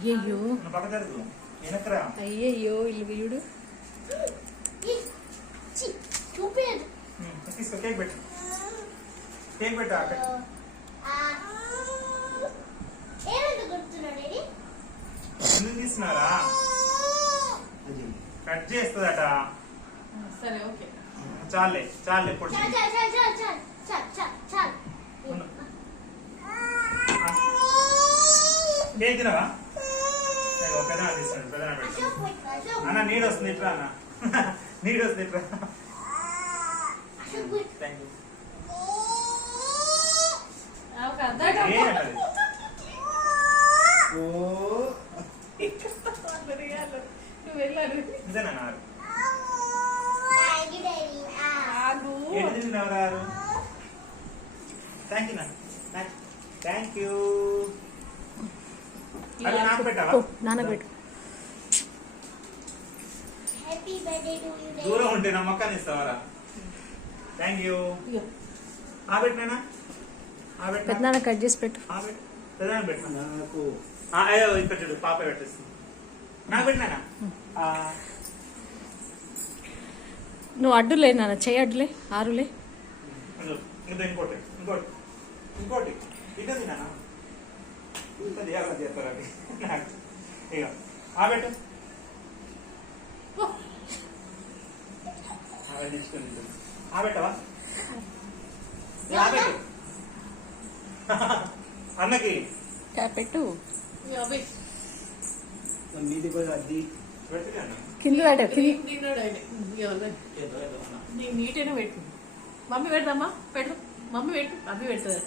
అయ్యయ్యో అయ్యయ్యో ఇల్లు వీడు తీసుకో కేక్ పెట్టు కేక్ పెట్టు ఎందుకు తీస్తున్నారా కట్ చేస్తుందట సరే ఓకే చాలే చాలే పొడి కేక్ తినవా పెదనా తీసుకోండి పెదనా పెట్టు అన్న నీడు వస్తుంది ఇట్రా అన్న నీడు వస్తుంది ఇట్రా థ్యాంక్ యూ నువ్వు వెళ్ళారు ఇదేనా థ్యాంక్ యూ థ్యాంక్ యూ నాకు పెట్టావా నానబెట్టు దూరం ఉంటే నా మొక్కని ఇస్తావరా థ్యాంక్ యూ పెట్టినా పెద్దనాన్న కట్ చేసి పెట్టు పెద్దనాన్న పెట్టినా నాకు ఇక్కడ చూడు పాప పెట్టేస్తుంది నాకు పెట్టినా నువ్వు అడ్డులే నాన్న చెయ్యి అడ్డులే ఆరులే ఇంకోటి ఇంకోటి ఇంకోటి ఇక తినా ఇంతది ఎలా చేస్తారండి ఇక పెట్టు తెచ్చుకుంది పెట్టవా పెట్టు అన్నకి పెట్టు మీది కూడా అది కింద నీటైనా పెట్టు మమ్మీ పెడదామా పెట్టు మమ్మీ పెట్టు మమ్మీ పెడుతుంది